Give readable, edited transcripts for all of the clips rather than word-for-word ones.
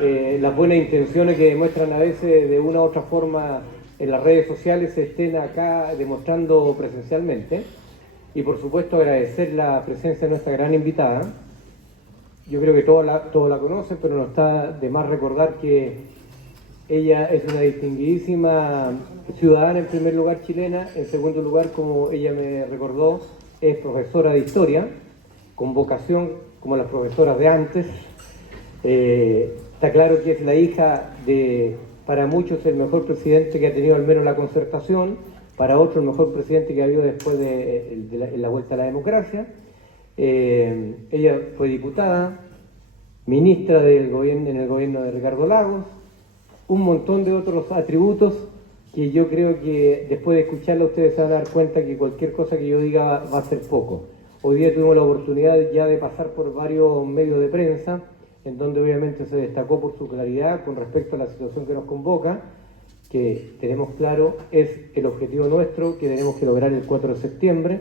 las buenas intenciones que demuestran a veces de una u otra forma en las redes sociales se estén acá demostrando presencialmente. Y por supuesto agradecer la presencia de nuestra gran invitada. Yo creo que todos la conocen, pero no está de más recordar que ella es una distinguidísima ciudadana, en primer lugar chilena, en segundo lugar, como ella me recordó, es profesora de historia, con vocación como las profesoras de antes. Está claro que es la hija de, para muchos, el mejor presidente que ha tenido al menos la Concertación, para otros el mejor presidente que ha habido después de la vuelta a la democracia. Ella fue diputada, ministra del gobierno, en el gobierno de Ricardo Lagos, un montón de otros atributos que yo creo que después de escucharla ustedes se van a dar cuenta que cualquier cosa que yo diga va a ser poco. Hoy día tuvimos la oportunidad ya de pasar por varios medios de prensa, en donde obviamente se destacó por su claridad con respecto a la situación que nos convoca, que tenemos claro es el objetivo nuestro que tenemos que lograr el 4 de septiembre,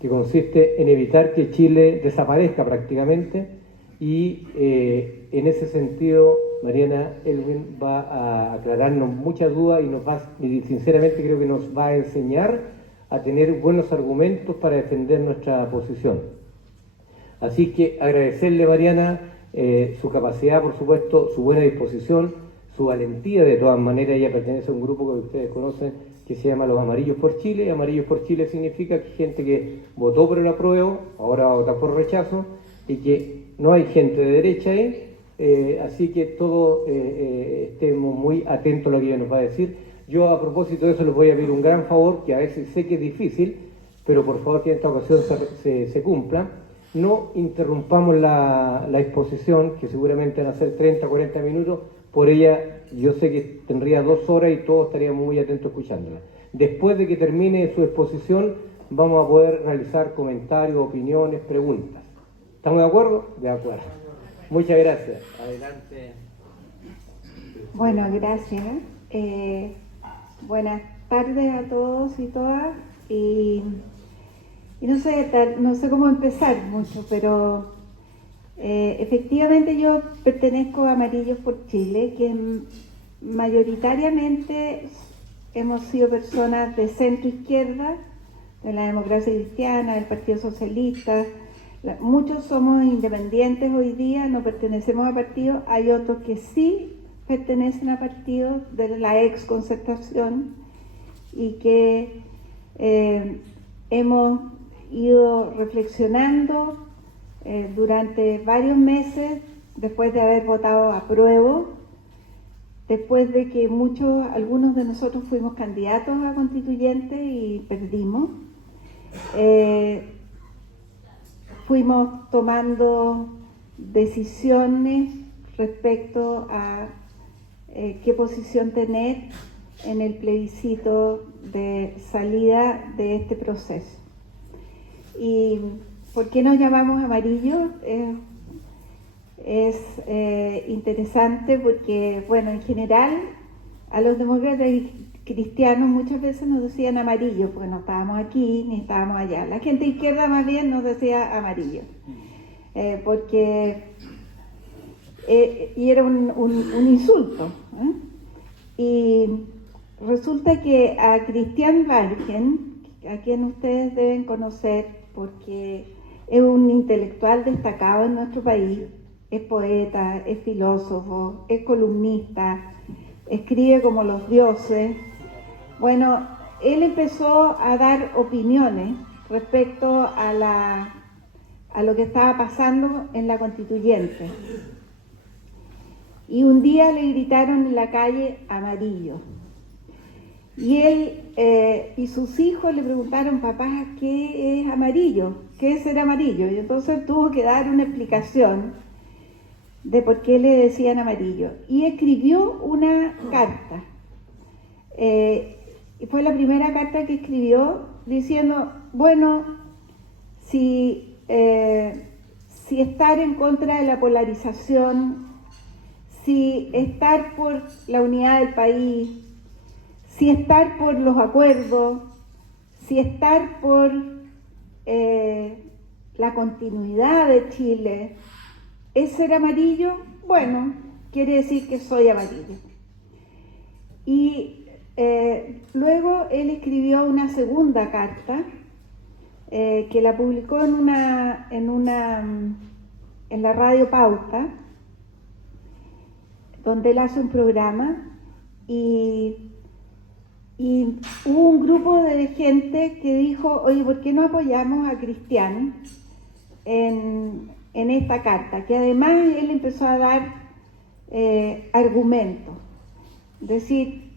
que consiste en evitar que Chile desaparezca prácticamente, y en ese sentido Mariana Elwin va a aclararnos muchas dudas y sinceramente creo que nos va a enseñar a tener buenos argumentos para defender nuestra posición. Así que agradecerle, Mariana, su capacidad, por supuesto, su buena disposición, su valentía. De todas maneras, ella pertenece a un grupo que ustedes conocen que se llama los Amarillos por Chile. Amarillos por Chile significa que gente que votó por el apruebo, ahora va a votar por rechazo, y que no hay gente de derecha ahí, así que todos estemos muy atentos a lo que ella nos va a decir. Yo, a propósito de eso, les voy a pedir un gran favor, que a veces sé que es difícil, pero por favor que en esta ocasión se cumpla. No interrumpamos la exposición, que seguramente van a ser 30 o 40 minutos. Por ella, yo sé que tendría 2 horas y todos estaríamos muy atentos escuchándola. Después de que termine su exposición, vamos a poder realizar comentarios, opiniones, preguntas. ¿Estamos de acuerdo? De acuerdo. Muchas gracias. Adelante. Bueno, gracias. Buenas tardes a todos y todas. Y no sé cómo empezar mucho, pero efectivamente yo pertenezco a Amarillos por Chile, que mayoritariamente hemos sido personas de centro izquierda, de la democracia cristiana, del Partido Socialista. Muchos somos independientes hoy día, no pertenecemos a partidos. Hay otros que sí pertenecen a partidos de la ex Concertación y que hemos ido reflexionando durante varios meses después de haber votado apruebo, después de que algunos de nosotros fuimos candidatos a constituyentes y perdimos. Fuimos tomando decisiones respecto a qué posición tener en el plebiscito de salida de este proceso. ¿Y por qué nos llamamos amarillos? Es interesante porque, bueno, en general a los demócratas cristianos muchas veces nos decían amarillo, porque no estábamos aquí ni estábamos allá. La gente izquierda más bien nos decía amarillo, porque y era un insulto. Y resulta que a Christian Bargen, a quien ustedes deben conocer porque es un intelectual destacado en nuestro país, es poeta, es filósofo, es columnista, escribe como los dioses. Bueno, él empezó a dar opiniones respecto a lo que estaba pasando en la constituyente. Y un día le gritaron en la calle amarillo. Y él y sus hijos le preguntaron: papá, ¿qué es amarillo? ¿Qué es ser amarillo? Y entonces tuvo que dar una explicación de por qué le decían amarillo. Y escribió una carta. Y fue la primera carta que escribió diciendo, bueno, si estar en contra de la polarización, si estar por la unidad del país, si estar por los acuerdos, si estar por la continuidad de Chile, es ser amarillo, bueno, quiere decir que soy amarillo. Y luego él escribió una segunda carta que la publicó en la Radio Pauta, donde él hace un programa, y hubo un grupo de gente que dijo, oye, ¿por qué no apoyamos a Cristian en esta carta? Que además él empezó a dar argumentos, decir,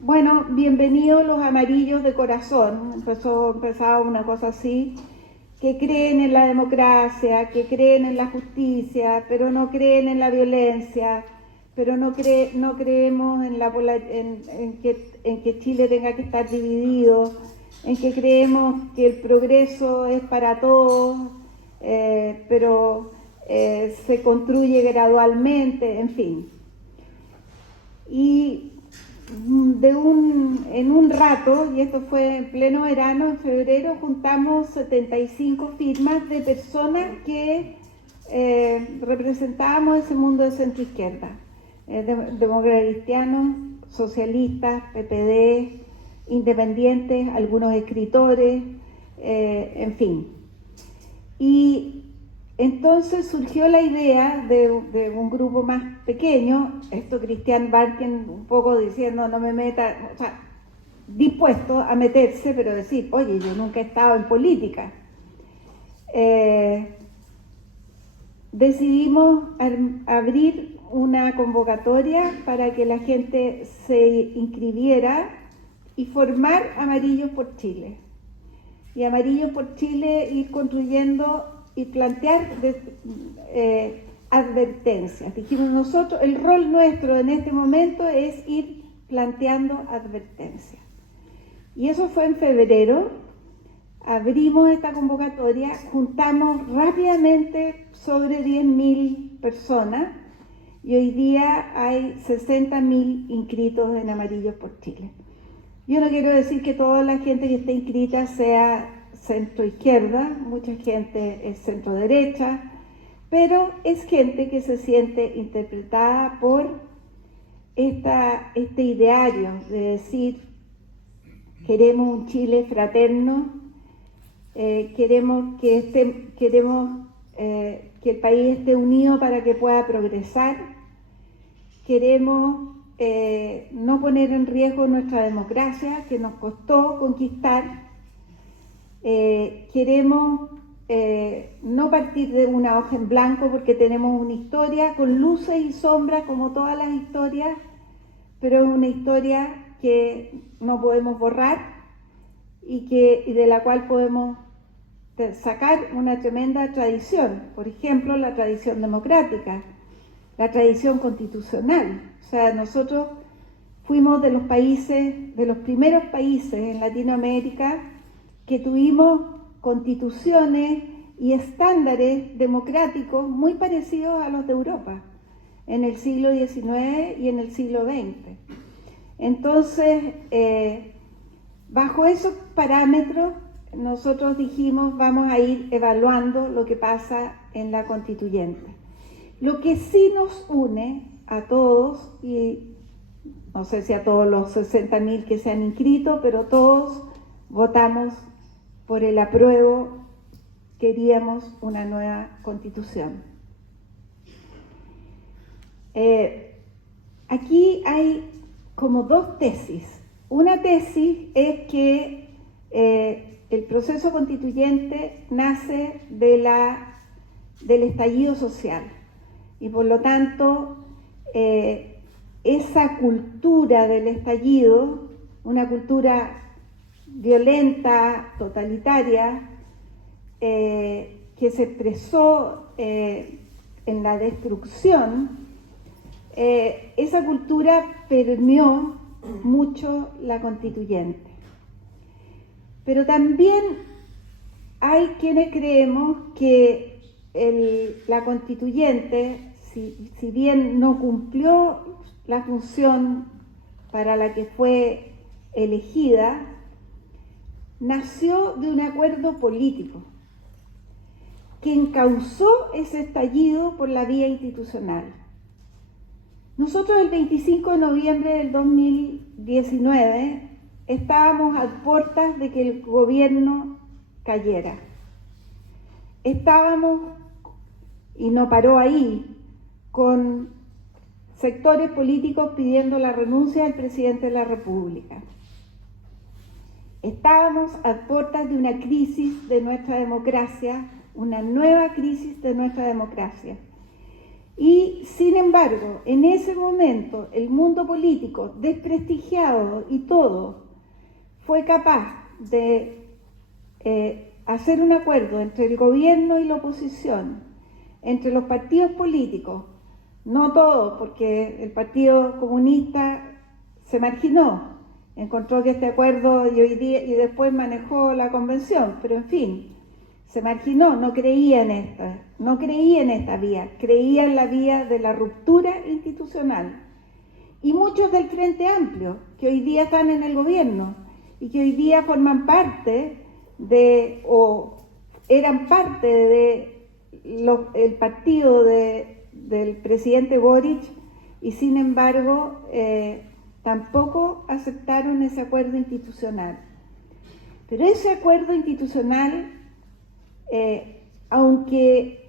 bueno, bienvenidos los amarillos de corazón, empezaba una cosa así, que creen en la democracia, que creen en la justicia, pero no creen en la violencia, pero no creemos en que Chile tenga que estar dividido, en que creemos que el progreso es para todos, pero se construye gradualmente, en fin. Y en un rato, y esto fue en pleno verano, en febrero, juntamos 75 firmas de personas que representábamos ese mundo de centro izquierda, demócratas cristianos, socialistas, PPD, independientes, algunos escritores, en fin. Y entonces surgió la idea de un grupo más pequeño, esto Christian Barken un poco diciendo no me meta, o sea, dispuesto a meterse, pero decir, oye, yo nunca he estado en política. Decidimos abrir una convocatoria para que la gente se inscribiera y formar Amarillos por Chile. Y Amarillos por Chile ir construyendo y plantear advertencias. Dijimos nosotros, el rol nuestro en este momento es ir planteando advertencias. Y eso fue en febrero, abrimos esta convocatoria, juntamos rápidamente sobre 10.000 personas y hoy día hay 60.000 inscritos en Amarillos por Chile. Yo no quiero decir que toda la gente que esté inscrita sea centro izquierda, mucha gente es centro derecha, pero es gente que se siente interpretada por este ideario de decir queremos un Chile fraterno, queremos que el país esté unido para que pueda progresar, queremos no poner en riesgo nuestra democracia que nos costó conquistar. Queremos no partir de una hoja en blanco porque tenemos una historia con luces y sombras como todas las historias, pero es una historia que no podemos borrar y de la cual podemos sacar una tremenda tradición, por ejemplo la tradición democrática, la tradición constitucional. O sea, nosotros fuimos de los primeros países en Latinoamérica que tuvimos constituciones y estándares democráticos muy parecidos a los de Europa en el siglo XIX y en el siglo XX. Entonces, bajo esos parámetros, nosotros dijimos vamos a ir evaluando lo que pasa en la constituyente. Lo que sí nos une a todos, y no sé si a todos los 60.000 que se han inscrito, pero todos votamos por el apruebo, queríamos una nueva constitución. Aquí hay como dos tesis. Una tesis es que el proceso constituyente nace del estallido social y por lo tanto esa cultura del estallido, una cultura violenta, totalitaria, que se expresó en la destrucción, esa cultura permeó mucho la constituyente. Pero también hay quienes creemos que la constituyente, si bien no cumplió la función para la que fue elegida, nació de un acuerdo político que encauzó ese estallido por la vía institucional. Nosotros el 25 de noviembre del 2019 estábamos a puertas de que el gobierno cayera. Estábamos, y no paró ahí, con sectores políticos pidiendo la renuncia del presidente de la República. Estábamos a puertas de una crisis de nuestra democracia, una nueva crisis de nuestra democracia. Y, sin embargo, en ese momento, el mundo político, desprestigiado y todo, fue capaz de hacer un acuerdo entre el gobierno y la oposición, entre los partidos políticos, no todos, porque el Partido Comunista se marginó, encontró que este acuerdo y después manejó la convención, pero en fin, se marginó, no creía en esta vía, creía en la vía de la ruptura institucional. Y muchos del Frente Amplio, que hoy día están en el gobierno y que hoy día forman parte o eran parte del partido del presidente Boric, y sin embargo tampoco aceptaron ese acuerdo institucional. Pero ese acuerdo institucional, aunque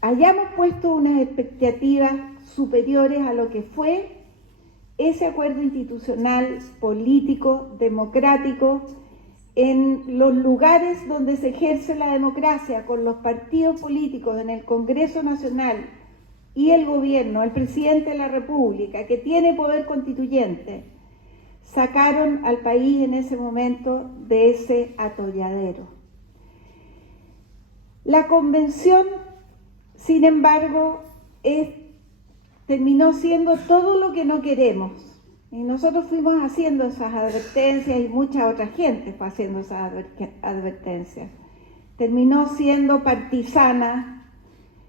hayamos puesto unas expectativas superiores a lo que fue, ese acuerdo institucional, político, democrático, en los lugares donde se ejerce la democracia, con los partidos políticos en el Congreso Nacional y el gobierno, el presidente de la República, que tiene poder constituyente, sacaron al país en ese momento de ese atolladero. La convención, sin embargo, terminó siendo todo lo que no queremos. Y nosotros fuimos haciendo esas advertencias y mucha otra gente fue haciendo esas advertencias. Terminó siendo partisana.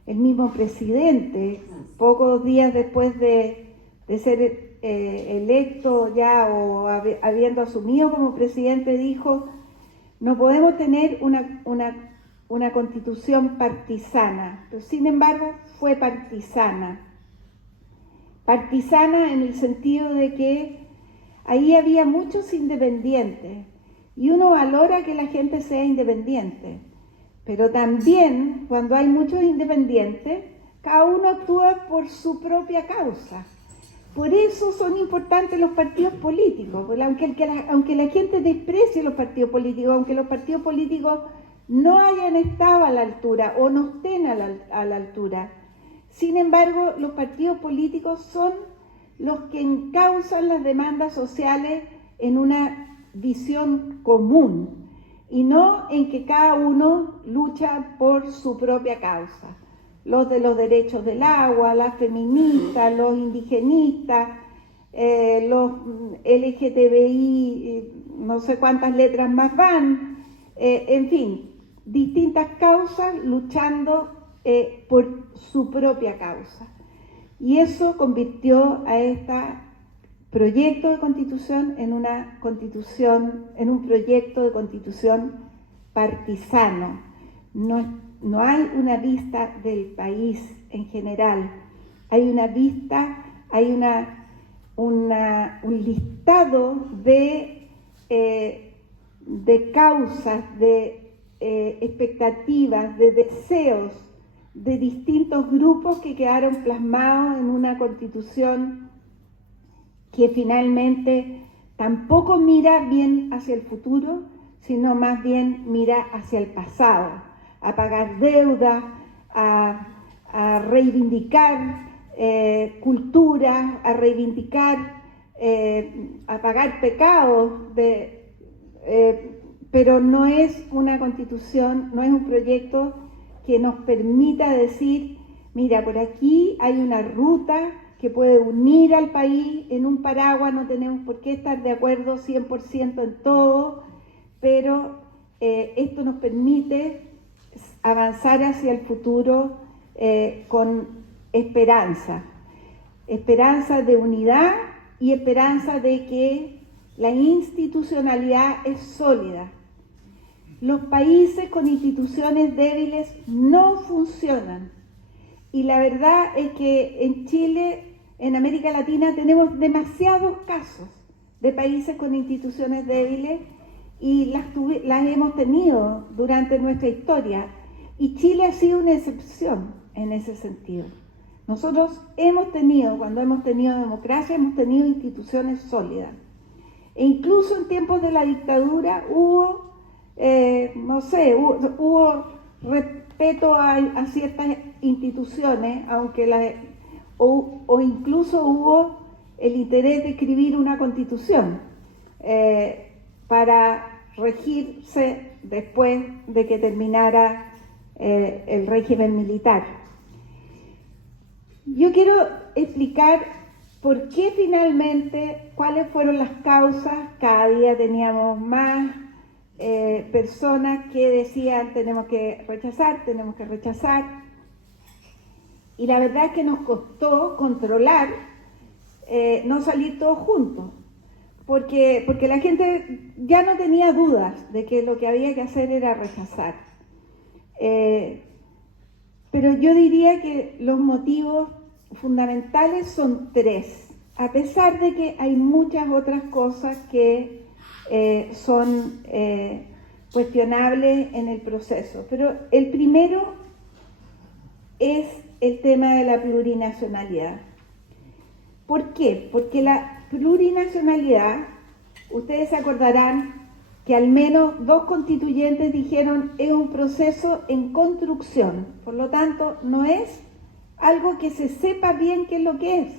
El mismo presidente, pocos días después de ser electo ya o habiendo asumido como presidente, dijo: no podemos tener una constitución partisana, pero sin embargo fue partisana. Partisana en el sentido de que ahí había muchos independientes y uno valora que la gente sea independiente, pero también cuando hay muchos independientes, cada uno actúa por su propia causa. Por eso son importantes los partidos políticos, porque aunque la gente desprecie los partidos políticos, aunque los partidos políticos no hayan estado a la altura o no estén a la altura, sin embargo, los partidos políticos son los que encausan las demandas sociales en una visión común y no en que cada uno lucha por su propia causa. Los de los derechos del agua, las feministas, los indigenistas, los LGTBI, no sé cuántas letras más van, en fin, distintas causas luchando por su propia causa. Y eso convirtió a este proyecto de constitución en un proyecto de constitución partisano. No hay una vista del país en general, hay una vista, hay un listado de causas, de expectativas, de deseos de distintos grupos que quedaron plasmados en una constitución que finalmente tampoco mira bien hacia el futuro, sino más bien mira hacia el pasado, a pagar deudas, a reivindicar cultura, a reivindicar, a pagar pecados, pero no es una constitución, no es un proyecto que nos permita decir: mira, por aquí hay una ruta que puede unir al país en un paraguas, no tenemos por qué estar de acuerdo 100% en todo, pero esto nos permite avanzar hacia el futuro con esperanza de unidad y esperanza de que la institucionalidad es sólida. Los países con instituciones débiles no funcionan. Y la verdad es que en Chile en América Latina tenemos demasiados casos de países con instituciones débiles y las hemos tenido durante nuestra historia. Y Chile ha sido una excepción en ese sentido. Nosotros hemos tenido, cuando hemos tenido democracia, hemos tenido instituciones sólidas. E incluso en tiempos de la dictadura hubo, hubo respeto a ciertas instituciones, aunque o incluso hubo el interés de escribir una constitución para regirse después de que terminara el régimen militar. Yo quiero explicar por qué finalmente, cuáles fueron las causas. Cada día teníamos más personas que decían tenemos que rechazar. Y la verdad es que nos costó controlar, no salir todos juntos, porque la gente ya no tenía dudas de que lo que había que hacer era rechazar. Pero yo diría que los motivos fundamentales son tres, a pesar de que hay muchas otras cosas que son cuestionables en el proceso. Pero el primero es el tema de la plurinacionalidad. ¿Por qué? Porque la plurinacionalidad, ustedes se acordarán que al menos 2 constituyentes dijeron es un proceso en construcción, por lo tanto no es algo que se sepa bien qué es lo que es.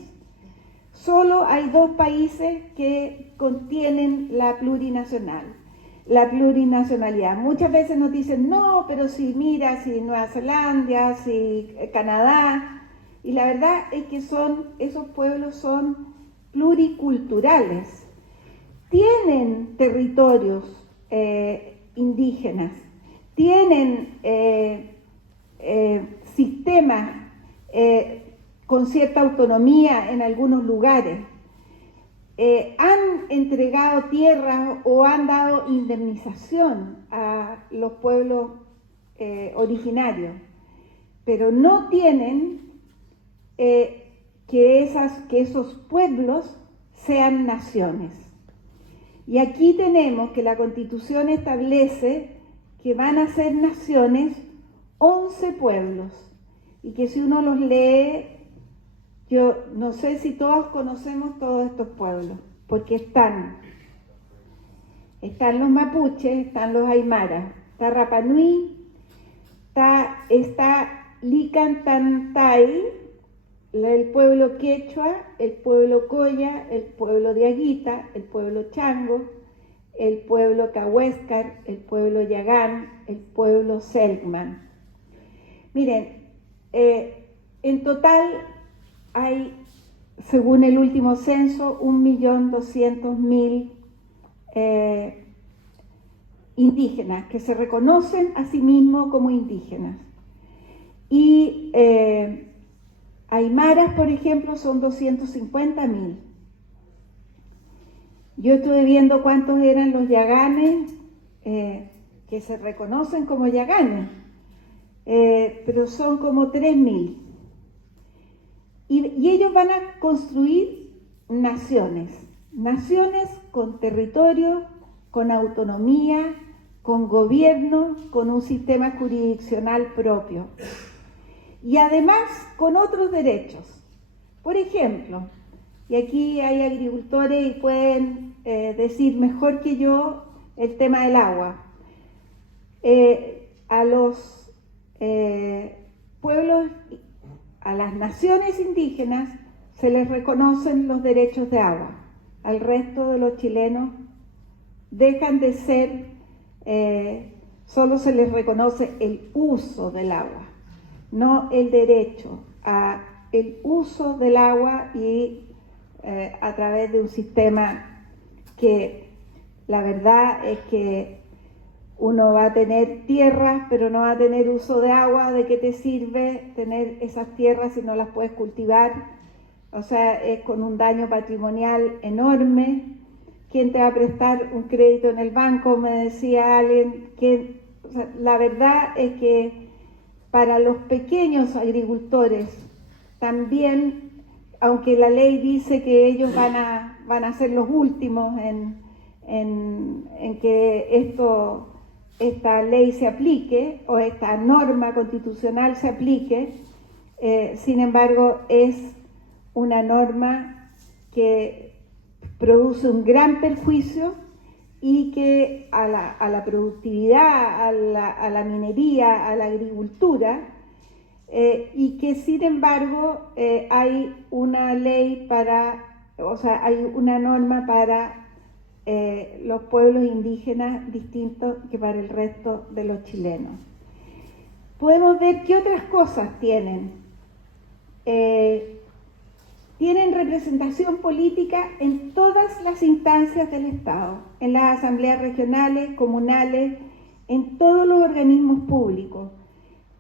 Solo hay 2 países que contienen la plurinacionalidad. Muchas veces nos dicen, no, pero si mira, si Nueva Zelanda, si Canadá, y la verdad es que esos pueblos son pluriculturales. Tienen territorios indígenas, tienen sistemas con cierta autonomía en algunos lugares, han entregado tierras o han dado indemnización a los pueblos originarios, pero no tienen que esos pueblos sean naciones. Y aquí tenemos que la Constitución establece que van a ser naciones 11 pueblos, y que si uno los lee, yo no sé si todos conocemos todos estos pueblos, porque están los mapuches, están los aymaras, está Rapa Nui, está Licantantay, el pueblo quechua, el pueblo coya, el pueblo diaguita, el pueblo chango, el pueblo cahuéscar, el pueblo yagán, el pueblo selkman. Miren, en total hay, según el último censo, 1.200.000 indígenas que se reconocen a sí mismos como indígenas. Y aymaras, por ejemplo, son 250.000. Yo estuve viendo cuántos eran los yaganes que se reconocen como yaganes, pero son como 3.000. Y ellos van a construir naciones con territorio, con autonomía, con gobierno, con un sistema jurisdiccional propio. Y además con otros derechos. Por ejemplo, y aquí hay agricultores y pueden decir mejor que yo el tema del agua. A los pueblos, a las naciones indígenas se les reconocen los derechos de agua. Al resto de los chilenos dejan de ser, solo se les reconoce el uso del agua, no el derecho a el uso del agua y a través de un sistema que la verdad es que uno va a tener tierras, pero no va a tener uso de agua. ¿De qué te sirve tener esas tierras si no las puedes cultivar? O sea, es con un daño patrimonial enorme. ¿Quién te va a prestar un crédito en el banco? Me decía alguien. O sea, la verdad es que para los pequeños agricultores también aunque la ley dice que ellos van a ser los últimos en que esta ley se aplique o esta norma constitucional se aplique, sin embargo es una norma que produce un gran perjuicio y que a la productividad, a la minería, a la agricultura, y que sin embargo hay una ley hay una norma para los pueblos indígenas distintos que para el resto de los chilenos. Podemos ver qué otras cosas tienen. Tienen representación política en todas las instancias del Estado, en las asambleas regionales, comunales, en todos los organismos públicos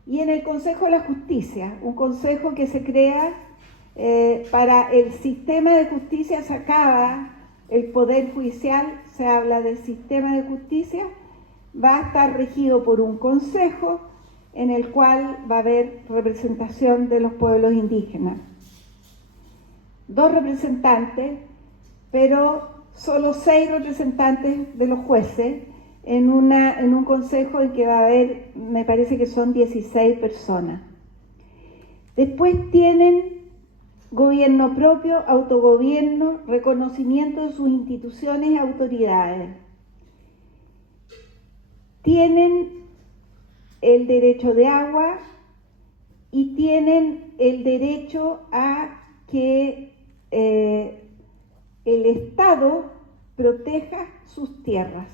y en el Consejo de la Justicia, un consejo que se crea para el sistema de justicia. Se acaba el Poder Judicial, se habla del sistema de justicia, va a estar regido por un consejo en el cual va a haber representación de los pueblos indígenas. 2 representantes, pero solo 6 representantes de los jueces en un consejo en que va a haber, me parece que son 16 personas. Después tienen gobierno propio, autogobierno, reconocimiento de sus instituciones y autoridades. Tienen el derecho de agua y tienen el derecho a que el Estado proteja sus tierras,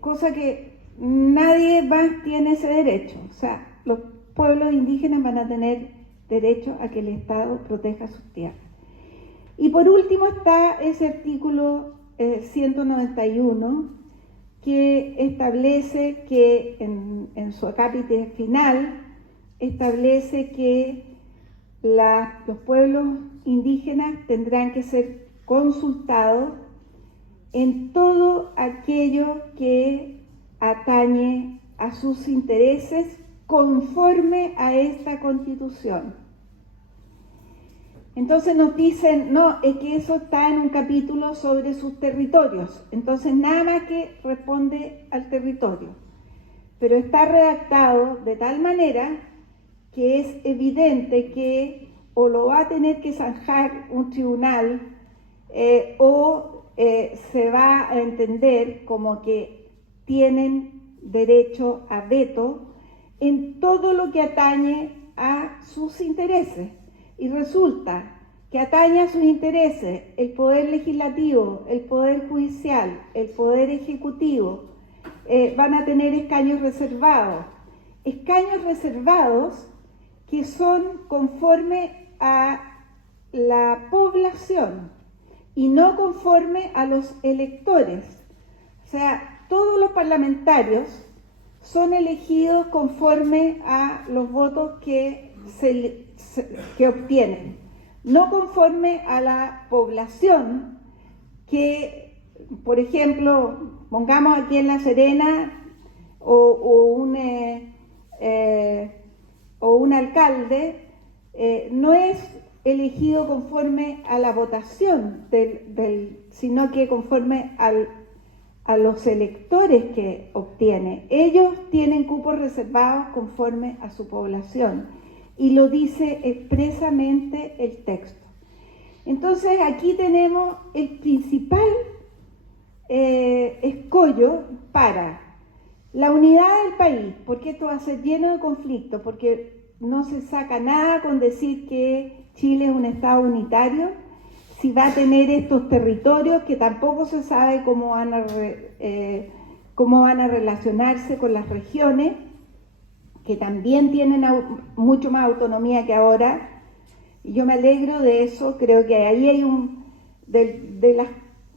cosa que nadie más tiene ese derecho. O sea, los pueblos indígenas van a tener derecho a que el Estado proteja sus tierras. Y por último está ese artículo 191 que establece que en su acápite final establece que los pueblos indígenas tendrán que ser consultados en todo aquello que atañe a sus intereses conforme a esta Constitución. Entonces nos dicen, no, es que eso está en un capítulo sobre sus territorios, entonces nada más que responde al territorio, pero está redactado de tal manera que es evidente que o lo va a tener que zanjar un tribunal o se va a entender como que tienen derecho a veto en todo lo que atañe a sus intereses. Y resulta que atañe a sus intereses el poder legislativo, el poder judicial, el poder ejecutivo, van a tener escaños reservados que son conforme a la población y no conforme a los electores. O sea, todos los parlamentarios son elegidos conforme a los votos que obtienen, no conforme a la población que, por ejemplo, pongamos aquí en La Serena o un alcalde, no es elegido conforme a la votación sino que conforme a los electores que obtiene. Ellos tienen cupos reservados conforme a su población y lo dice expresamente el texto. Entonces aquí tenemos el principal escollo para la unidad del país, porque esto va a ser lleno de conflictos, porque no se saca nada con decir que Chile es un Estado unitario, si va a tener estos territorios que tampoco se sabe cómo van a relacionarse con las regiones, que también tienen mucho más autonomía que ahora, y yo me alegro de eso. Creo que ahí hay de las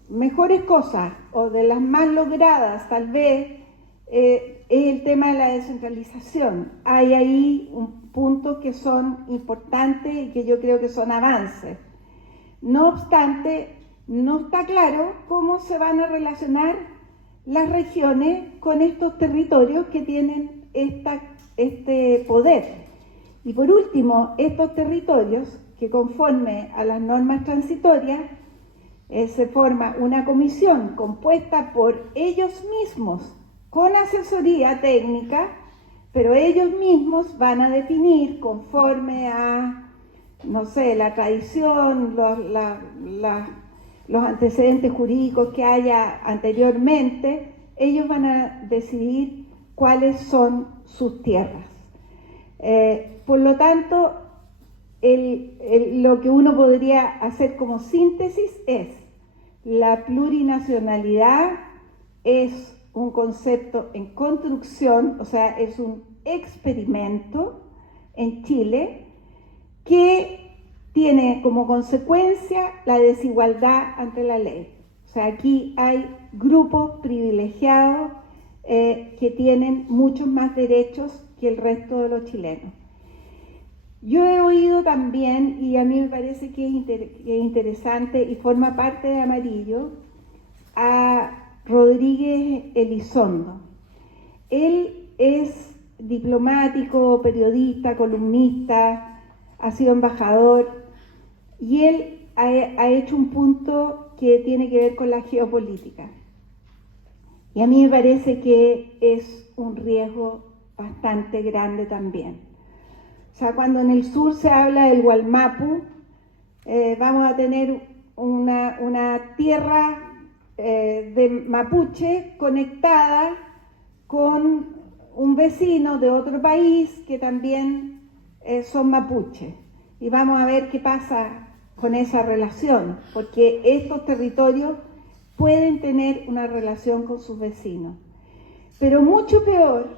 mejores cosas, o de las más logradas tal vez, es el tema de la descentralización. Hay ahí puntos que son importantes y que yo creo que son avances. No obstante, no está claro cómo se van a relacionar las regiones con estos territorios que tienen este poder. Y por último, estos territorios que conforme a las normas transitorias se forma una comisión compuesta por ellos mismos con asesoría técnica, pero ellos mismos van a definir conforme a, no sé, la tradición, los antecedentes jurídicos que haya anteriormente, ellos van a decidir cuáles son sus tierras. Por lo tanto, lo que uno podría hacer como síntesis es: la plurinacionalidad es un concepto en construcción, o sea, es un experimento en Chile que tiene como consecuencia la desigualdad ante la ley. O sea, aquí hay grupos privilegiados que tienen muchos más derechos que el resto de los chilenos. Yo he oído también, y a mí me parece que es interesante y forma parte de Amarillo, a Rodríguez Elizondo. Él es diplomático, periodista, columnista, ha sido embajador, y él ha hecho un punto que tiene que ver con la geopolítica. Y a mí me parece que es un riesgo bastante grande también. O sea, cuando en el sur se habla del Gualmapu, vamos a tener una tierra de mapuche conectada con un vecino de otro país que también son mapuches. Y vamos a ver qué pasa con esa relación, porque estos territorios pueden tener una relación con sus vecinos. Pero mucho peor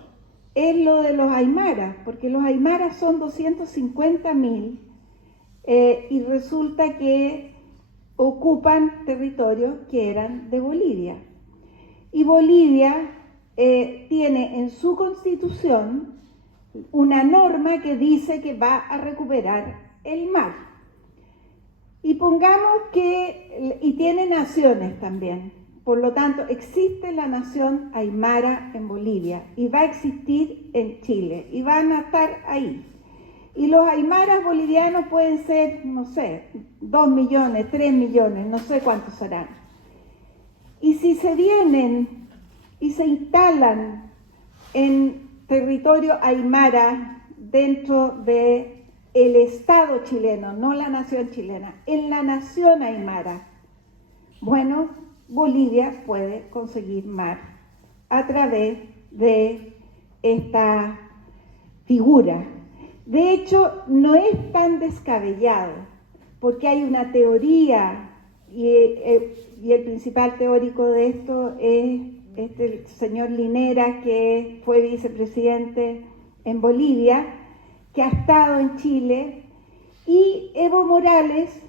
es lo de los aymaras, porque los aymaras son 250.000 y resulta que ocupan territorios que eran de Bolivia. Y Bolivia tiene en su constitución una norma que dice que va a recuperar el mar. Y pongamos que, y tiene naciones también, por lo tanto existe la nación aymara en Bolivia y va a existir en Chile y van a estar ahí. Y los aymaras bolivianos pueden ser, no sé, 2 millones, 3 millones, no sé cuántos serán. Y si se vienen y se instalan en territorio aymara dentro de el Estado chileno, no la nación chilena, en la nación aymara, bueno, Bolivia puede conseguir mar a través de esta figura. De hecho, no es tan descabellado, porque hay una teoría, y el principal teórico de esto es este señor Linera, que fue vicepresidente en Bolivia, que ha estado en Chile, y Evo Morales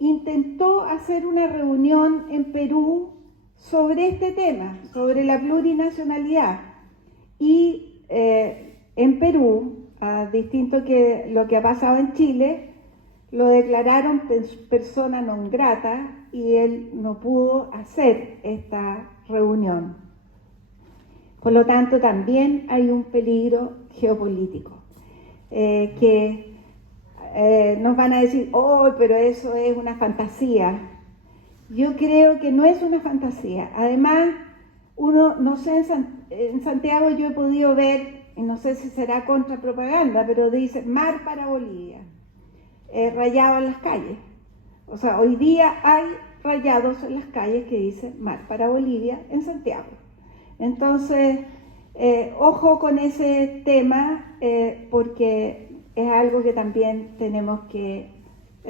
intentó hacer una reunión en Perú sobre este tema, sobre la plurinacionalidad. Y en Perú, distinto que lo que ha pasado en Chile, lo declararon persona non grata y él no pudo hacer esta reunión. Por lo tanto, también hay un peligro geopolítico que nos van a decir, oh, pero eso es una fantasía. Yo creo que no es una fantasía. Además, uno, no sé, en Santiago yo he podido ver, y no sé si será contrapropaganda, pero dice mar para Bolivia, rayado en las calles. O sea, hoy día hay rayados en las calles que dicen mar para Bolivia en Santiago. Entonces, ojo con ese tema, porque es algo que también tenemos que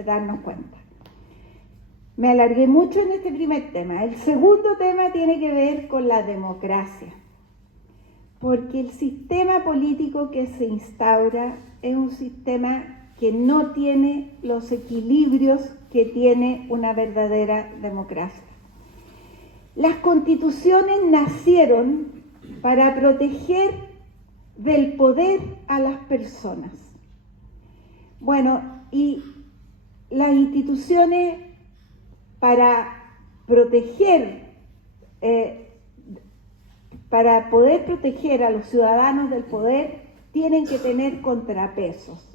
darnos cuenta. Me alargué mucho en este primer tema. El segundo tema tiene que ver con la democracia, porque el sistema político que se instaura es un sistema que no tiene los equilibrios que tiene una verdadera democracia. Las constituciones nacieron para proteger del poder a las personas. Bueno, y las instituciones para proteger, para poder proteger a los ciudadanos del poder, tienen que tener contrapesos.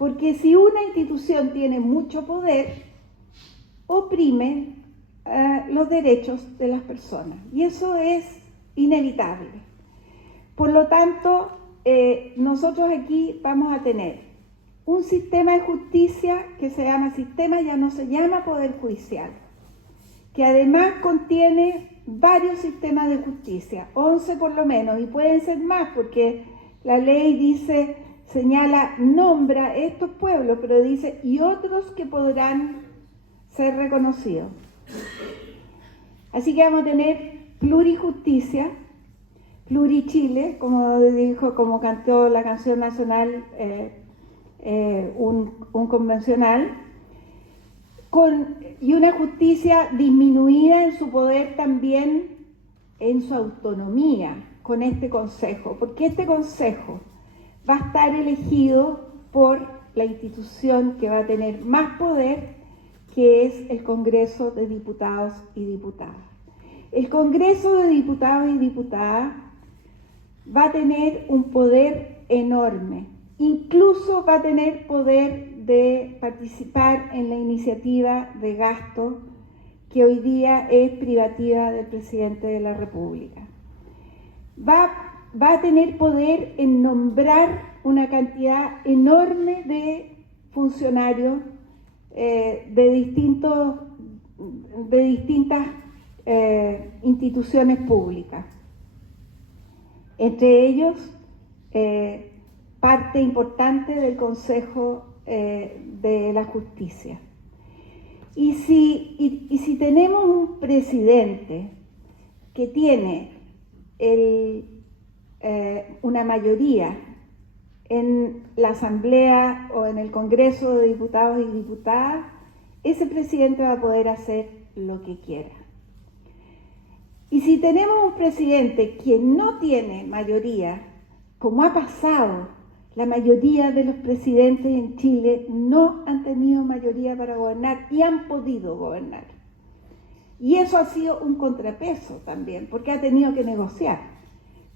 Porque si una institución tiene mucho poder, oprime los derechos de las personas. Y eso es inevitable. Por lo tanto, nosotros aquí vamos a tener un sistema de justicia que se llama sistema, ya no se llama Poder Judicial, que además contiene varios sistemas de justicia, 11 por lo menos, y pueden ser más porque la ley dice, señala, nombra estos pueblos, pero dice, y otros que podrán ser reconocidos. Así que vamos a tener plurijusticia, plurichile, como dijo, como cantó la canción nacional, un convencional, y una justicia disminuida en su poder también, en su autonomía con este consejo, porque este consejo va a estar elegido por la institución que va a tener más poder, que es el Congreso de Diputados y Diputadas. El Congreso de Diputados y Diputadas va a tener un poder enorme, incluso va a tener poder de participar en la iniciativa de gasto que hoy día es privativa del presidente de la República. Va a tener poder en nombrar una cantidad enorme de funcionarios de distintas instituciones públicas. Entre ellos, parte importante del Consejo de la Justicia. Y si tenemos un presidente que tiene una mayoría en la Asamblea o en el Congreso de Diputados y Diputadas, ese presidente va a poder hacer lo que quiera. Y si tenemos un presidente que no tiene mayoría, como ha pasado, la mayoría de los presidentes en Chile no han tenido mayoría para gobernar y han podido gobernar. Y eso ha sido un contrapeso también, porque ha tenido que negociar.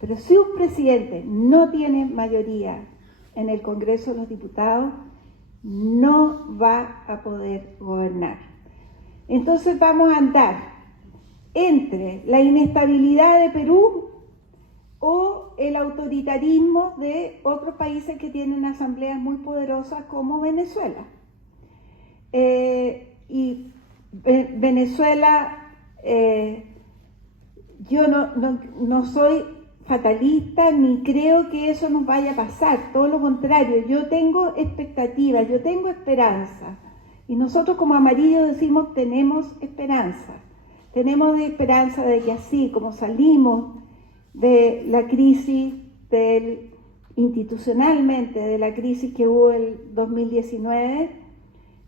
Pero si un presidente no tiene mayoría en el Congreso de los Diputados, no va a poder gobernar. Entonces vamos a andar entre la inestabilidad de Perú o el autoritarismo de otros países que tienen asambleas muy poderosas como Venezuela. Y Venezuela, yo no soy fatalista ni creo que eso nos vaya a pasar, todo lo contrario, yo tengo expectativas, yo tengo esperanza. Y nosotros como Amarillo decimos tenemos esperanza de que así como salimos de la crisis institucionalmente, de la crisis que hubo el 2019,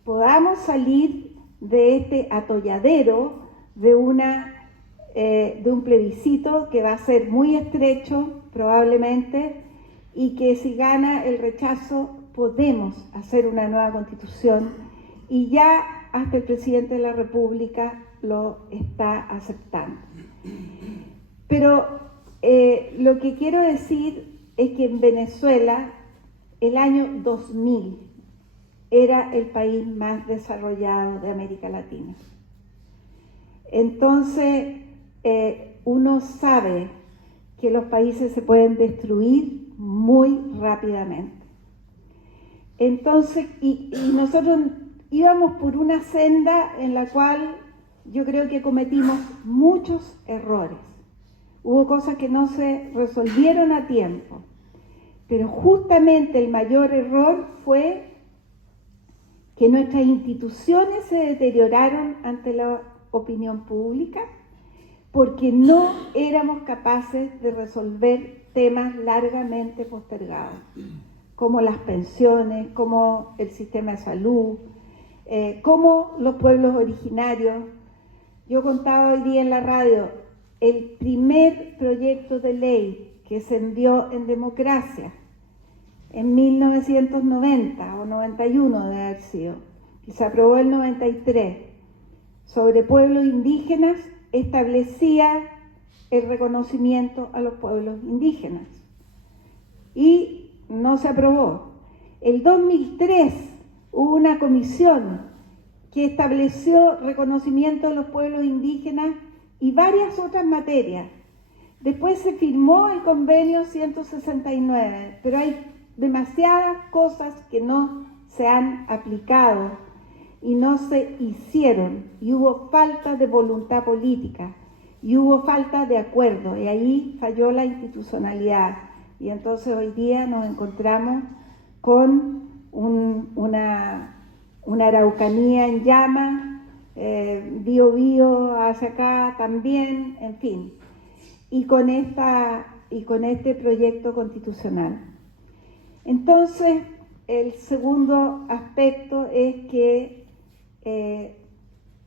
podamos salir de este atolladero de un plebiscito que va a ser muy estrecho probablemente y que si gana el rechazo podemos hacer una nueva constitución y ya hasta el presidente de la República lo está aceptando. Pero lo que quiero decir es que en Venezuela el año 2000 era el país más desarrollado de América Latina. Entonces uno sabe que los países se pueden destruir muy rápidamente. Entonces, y nosotros íbamos por una senda en la cual yo creo que cometimos muchos errores. Hubo cosas que no se resolvieron a tiempo, pero justamente el mayor error fue que nuestras instituciones se deterioraron ante la opinión pública porque no éramos capaces de resolver temas largamente postergados, como las pensiones, como el sistema de salud, como los pueblos originarios. Yo contaba hoy día en la radio, el primer proyecto de ley que se envió en democracia en 1990 o 91 debe haber sido, que se aprobó en 93, sobre pueblos indígenas, establecía el reconocimiento a los pueblos indígenas y no se aprobó. El 2003 hubo una comisión que estableció reconocimiento de los pueblos indígenas y varias otras materias. Después se firmó el convenio 169, pero hay demasiadas cosas que no se han aplicado y no se hicieron, y hubo falta de voluntad política, y hubo falta de acuerdo, y ahí falló la institucionalidad. Y entonces hoy día nos encontramos con una Araucanía en llamas, Biobío hacia acá también, en fin, y con este proyecto constitucional. Entonces, el segundo aspecto es que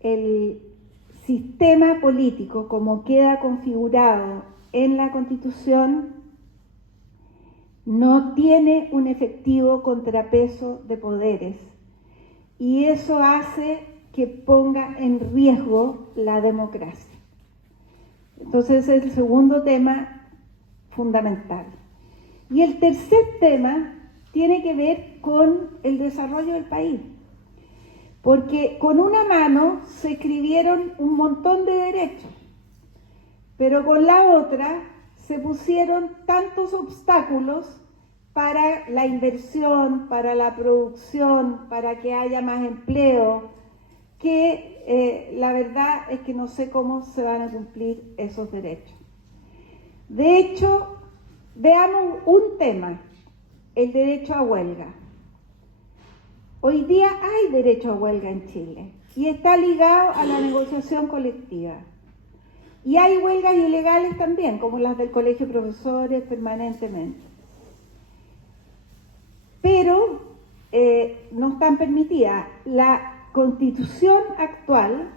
el sistema político, como queda configurado en la Constitución, no tiene un efectivo contrapeso de poderes, y eso hace que ponga en riesgo la democracia. Entonces, es el segundo tema fundamental. Y el tercer tema tiene que ver con el desarrollo del país, porque con una mano se escribieron un montón de derechos, pero con la otra se pusieron tantos obstáculos para la inversión, para la producción, para que haya más empleo, que la verdad es que no sé cómo se van a cumplir esos derechos. De hecho, veamos un tema, el derecho a huelga. Hoy día hay derecho a huelga en Chile y está ligado a la negociación colectiva. Y hay huelgas ilegales también, como las del Colegio de Profesores permanentemente. Pero no están permitidas. La Constitución actual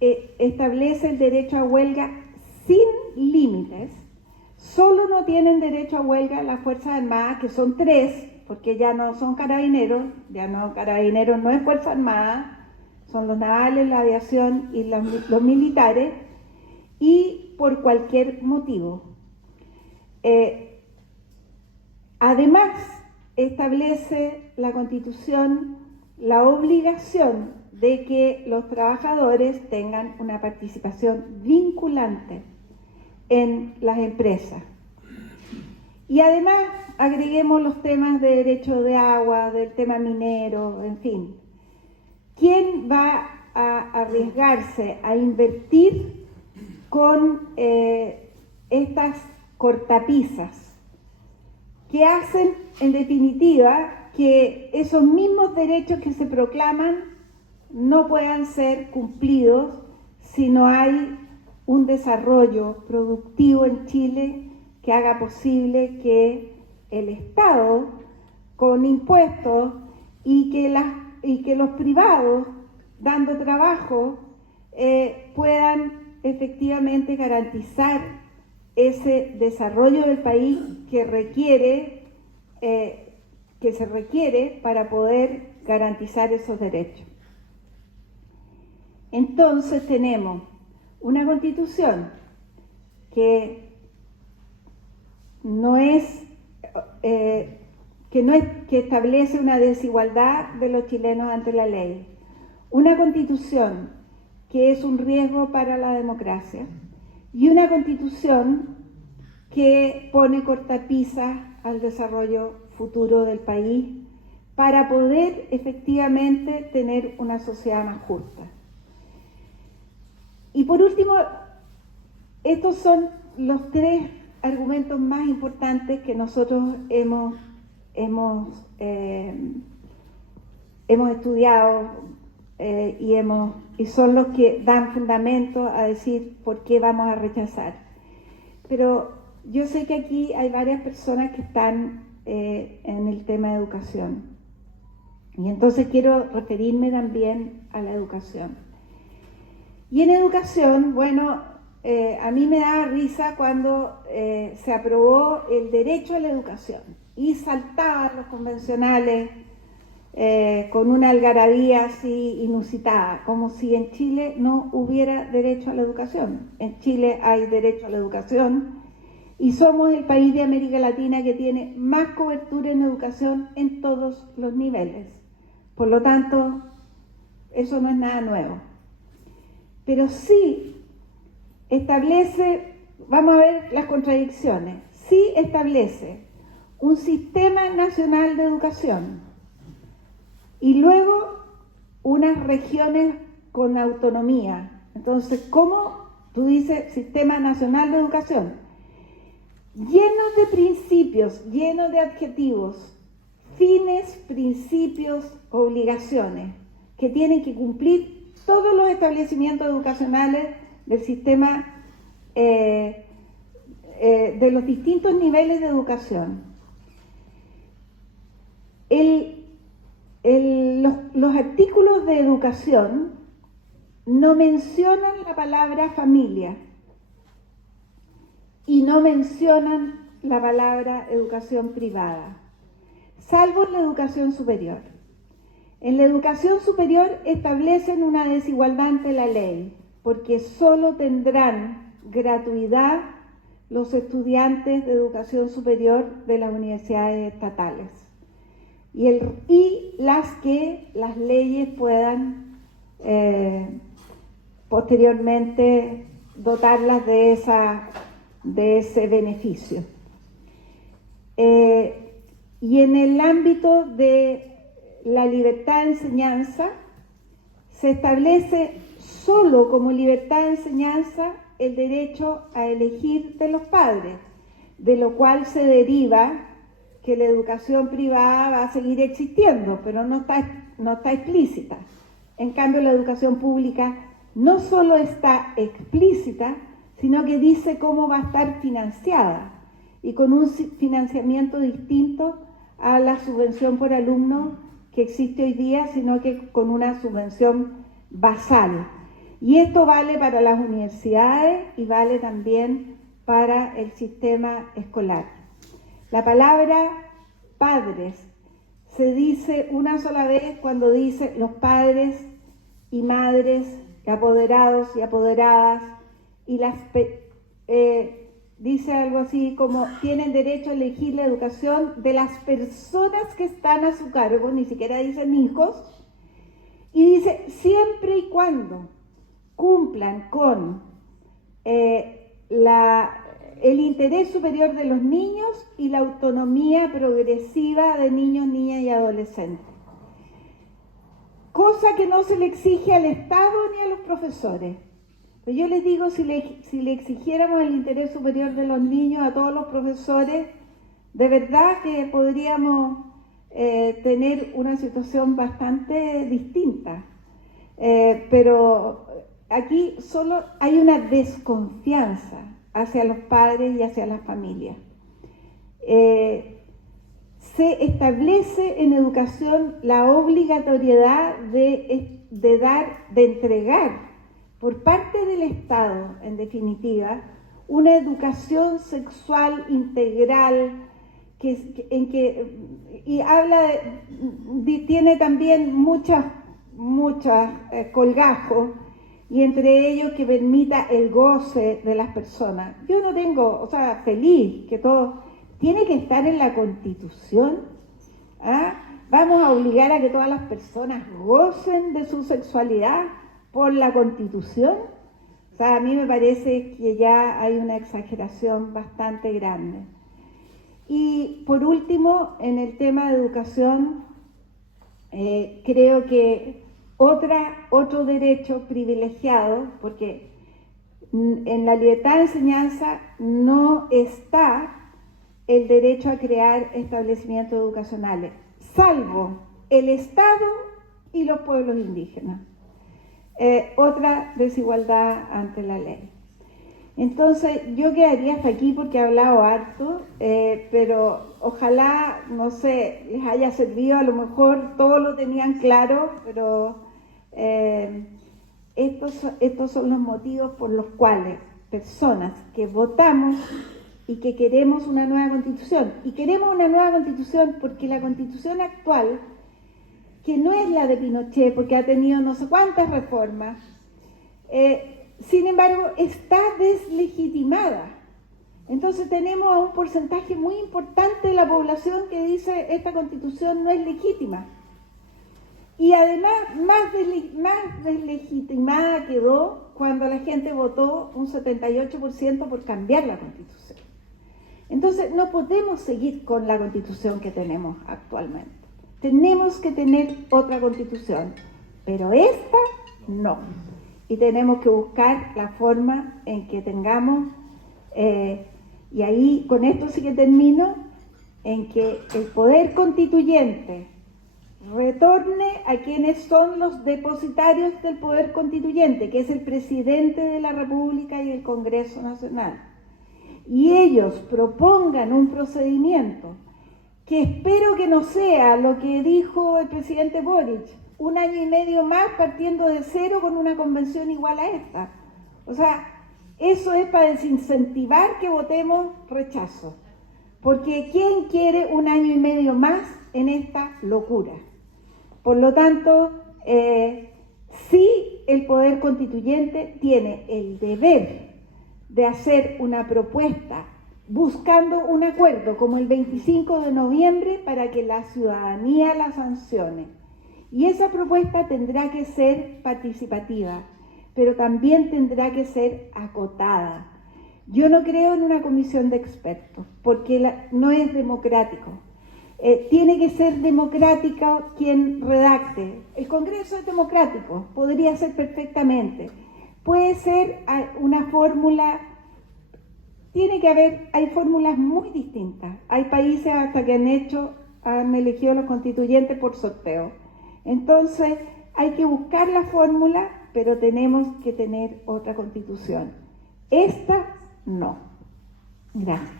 establece el derecho a huelga sin límites. Solo no tienen derecho a huelga las Fuerzas Armadas, que son 3, porque ya no son carabineros, carabineros no es Fuerza Armada, son los navales, la aviación y los militares, y por cualquier motivo. Además, establece la Constitución la obligación de que los trabajadores tengan una participación vinculante en las empresas. Y además agreguemos los temas de derecho de agua, del tema minero, en fin. ¿Quién va a arriesgarse a invertir con estas cortapisas que hacen, en definitiva, que esos mismos derechos que se proclaman no puedan ser cumplidos si no hay un desarrollo productivo en Chile que haga posible que el Estado, con impuestos, y que los privados, dando trabajo, puedan efectivamente garantizar ese desarrollo del país que se requiere para poder garantizar esos derechos. Entonces tenemos una Constitución que establece una desigualdad de los chilenos ante la ley, una Constitución que es un riesgo para la democracia y una Constitución que pone cortapisas al desarrollo futuro del país para poder efectivamente tener una sociedad más justa. Y por último, estos son los 3 argumentos más importantes que nosotros hemos estudiado y son los que dan fundamento a decir por qué vamos a rechazar. Pero yo sé que aquí hay varias personas que están en el tema de educación. Y entonces quiero referirme también a la educación. Y en educación, bueno, a mí me da risa cuando se aprobó el derecho a la educación y saltaban los convencionales con una algarabía así inusitada, como si en Chile no hubiera derecho a la educación. En Chile hay derecho a la educación, y somos el país de América Latina que tiene más cobertura en educación en todos los niveles. Por lo tanto, eso no es nada nuevo. Pero sí establece, vamos a ver las contradicciones, sí establece un sistema nacional de educación y luego unas regiones con autonomía. Entonces, ¿cómo? Tú dices Sistema Nacional de Educación, lleno de principios, lleno de adjetivos, fines, principios, obligaciones, que tienen que cumplir todos los establecimientos educacionales del sistema, de los distintos niveles de educación. Los artículos de educación no mencionan la palabra familia y no mencionan la palabra educación privada, salvo en la educación superior. En la educación superior establecen una desigualdad ante la ley, porque solo tendrán gratuidad los estudiantes de educación superior de las universidades estatales y las que las leyes puedan posteriormente dotarlas de ese beneficio. Y en el ámbito de la libertad de enseñanza, se establece solo como libertad de enseñanza el derecho a elegir de los padres, de lo cual se deriva que la educación privada va a seguir existiendo, pero no está explícita. En cambio, la educación pública no solo está explícita, sino que dice cómo va a estar financiada y con un financiamiento distinto a la subvención por alumno que existe hoy día, sino que con una subvención basal. Y esto vale para las universidades y vale también para el sistema escolar. La palabra padres se dice una sola vez cuando dice los padres y madres, y apoderados y apoderadas, y dice algo así como tienen derecho a elegir la educación de las personas que están a su cargo, ni siquiera dicen hijos, y dice siempre y cuando cumplan con el interés superior de los niños y la autonomía progresiva de niños, niñas y adolescentes. Cosa que no se le exige al Estado ni a los profesores. Pues yo les digo, si le exigiéramos el interés superior de los niños a todos los profesores, de verdad que podríamos tener una situación bastante distinta. Pero aquí solo hay una desconfianza hacia los padres y hacia las familias. Se establece en educación la obligatoriedad de entregar por parte del Estado, en definitiva, una educación sexual integral y tiene también muchos colgajos, y entre ellos que permita el goce de las personas. Yo no tengo, feliz que todo tiene que estar en la Constitución. Vamos a obligar a que todas las personas gocen de su sexualidad por la Constitución. A mí me parece que ya hay una exageración bastante grande. Y por último, en el tema de educación, creo que otro derecho privilegiado, porque en la libertad de enseñanza no está el derecho a crear establecimientos educacionales, salvo el Estado y los pueblos indígenas. Otra desigualdad ante la ley. Entonces, yo quedaría hasta aquí porque he hablado harto, pero ojalá, no sé, les haya servido, a lo mejor todos lo tenían claro, pero estos son los motivos por los cuales personas que votamos y que queremos una nueva constitución, y queremos una nueva constitución porque la constitución actual, que no es la de Pinochet, porque ha tenido no sé cuántas reformas, sin embargo, está deslegitimada. Entonces tenemos a un porcentaje muy importante de la población que dice esta constitución no es legítima. Y además más deslegitimada quedó cuando la gente votó un 78% por cambiar la constitución. Entonces no podemos seguir con la constitución que tenemos actualmente. Tenemos que tener otra constitución, pero esta no. Y tenemos que buscar la forma en que tengamos, y ahí con esto sí que termino, en que el poder constituyente retorne a quienes son los depositarios del poder constituyente, que es el presidente de la República y el Congreso Nacional. Y ellos propongan un procedimiento que espero que no sea lo que dijo el presidente Boric, 1 año y medio más partiendo de cero con una convención igual a esta. O sea, eso es para desincentivar que votemos rechazo. Porque ¿quién quiere 1 año y medio más en esta locura? Por lo tanto, sí, el Poder Constituyente tiene el deber de hacer una propuesta buscando un acuerdo como el 25 de noviembre para que la ciudadanía la sancione. Y esa propuesta tendrá que ser participativa, pero también tendrá que ser acotada. Yo no creo en una comisión de expertos, porque no es democrático. Tiene que ser democrática quien redacte. El Congreso es democrático, podría ser perfectamente. Puede ser una fórmula, hay fórmulas muy distintas. Hay países hasta que han elegido los constituyentes por sorteo. Entonces, hay que buscar la fórmula, pero tenemos que tener otra constitución. Esta no. Gracias.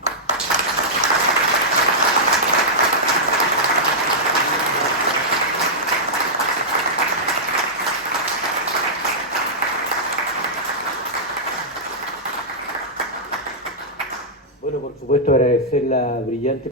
Bueno, por supuesto, agradecer la brillante